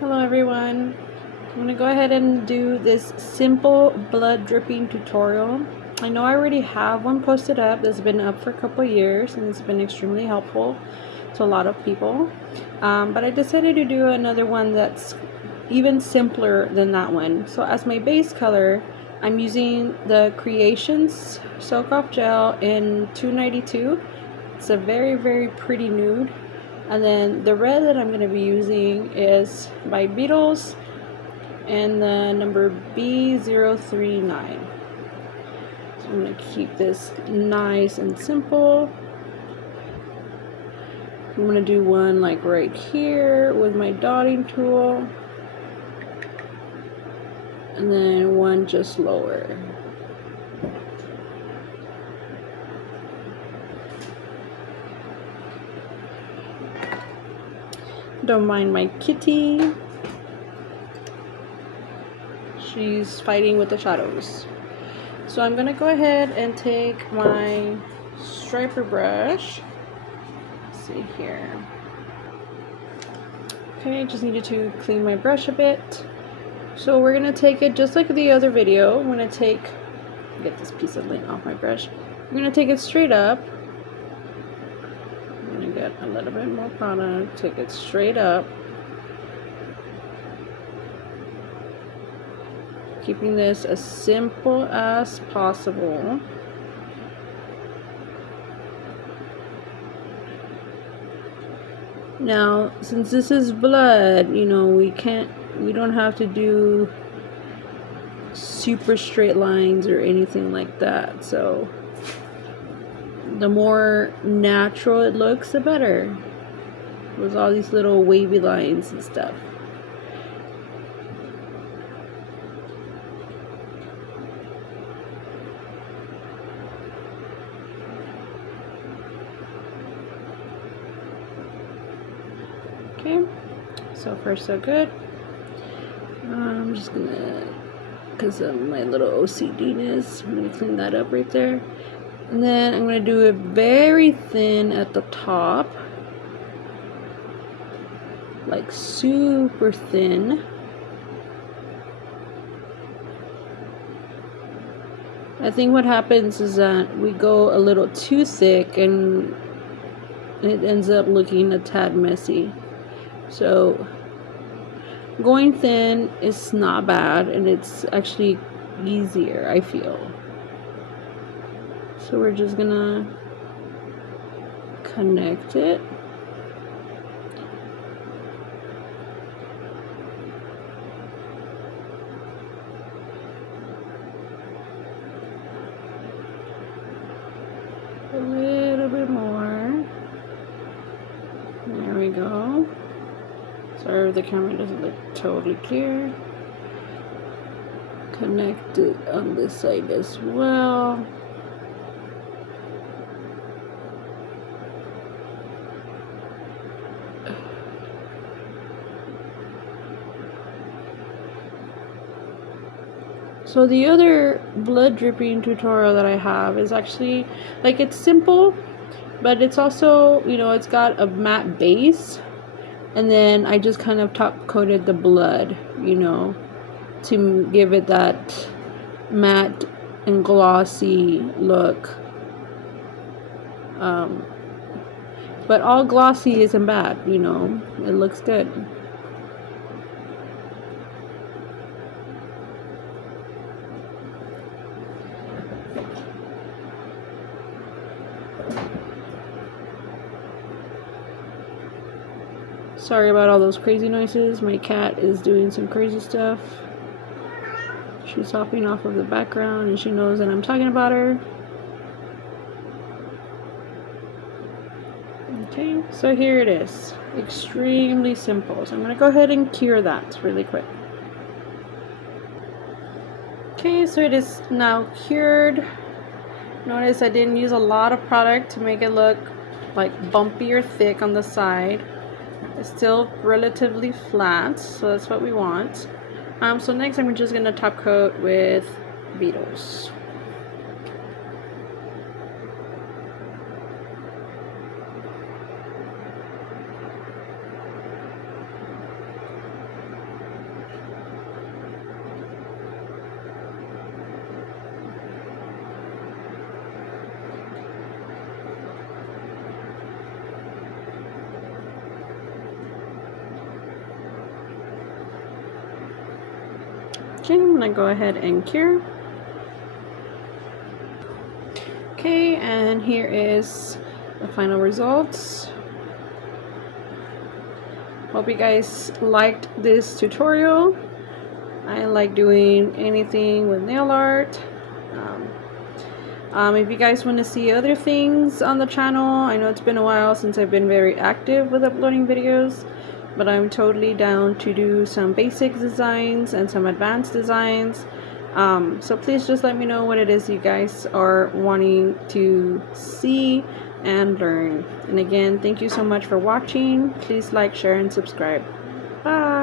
Hello everyone. I'm going to go ahead and do this simple blood dripping tutorial. I know I already have one posted up that's been up for a couple years and it's been extremely helpful to a lot of people. But I decided to do another one that's even simpler than that one. So as my base color, I'm using the Creations Soak Off Gel in 292. It's a very pretty nude. And then the red that I'm going to be using is by Beetles and the number B039. So I'm going to keep this nice and simple. I'm going to do one like right here with my dotting tool. And then one just lower. Don't mind my kitty. She's fighting with the shadows. So I'm gonna go ahead and take my striper brush. Let's see here. Okay, just needed to clean my brush a bit. So we're gonna take it just like the other video. I'm gonna get this piece of lint off my brush. I'm gonna take it straight up. I'm gonna get a little bit more product, take it straight up. Keeping this as simple as possible. Now, since this is blood, you know, we don't have to do super straight lines or anything like that. So the more natural it looks, the better. With all these little wavy lines and stuff. Okay, so far so good. I'm just gonna, because of my little OCDness, I'm gonna clean that up right there. And then I'm gonna do it very thin at the top, like super thin. I think what happens is that we go a little too thick and it ends up looking a tad messy. So going thin is not bad, and it's actually easier, I feel. So we're just gonna connect it. A little bit more. There we go. Sorry if the camera doesn't look totally clear. Connect it on this side as well. So the other blood dripping tutorial that I have is actually, like, it's simple, but it's also, you know, it's got a matte base, and then I just kind of top coated the blood, you know, to give it that matte and glossy look. But all glossy isn't bad, you know, it looks good. Sorry about all those crazy noises. My cat is doing some crazy stuff. She's hopping off of the background and she knows that I'm talking about her. Okay, so here it is. Extremely simple. So I'm going to go ahead and cure that really quick. Okay, so it is now cured. Notice I didn't use a lot of product to make it look like bumpy or thick on the side. It's still relatively flat, so that's what we want. So next I'm just going to top coat with Beetles. second. I'm gonna go ahead and cure. Okay, and here is the final results. Hope you guys liked this tutorial. I like doing anything with nail art. If you guys want to see other things on the channel, I know it's been a while since I've been very active with uploading videos, but I'm totally down to do some basic designs and some advanced designs. So please just let me know what it is you guys are wanting to see and learn. And again, thank you so much for watching. Please like, share, and subscribe. Bye.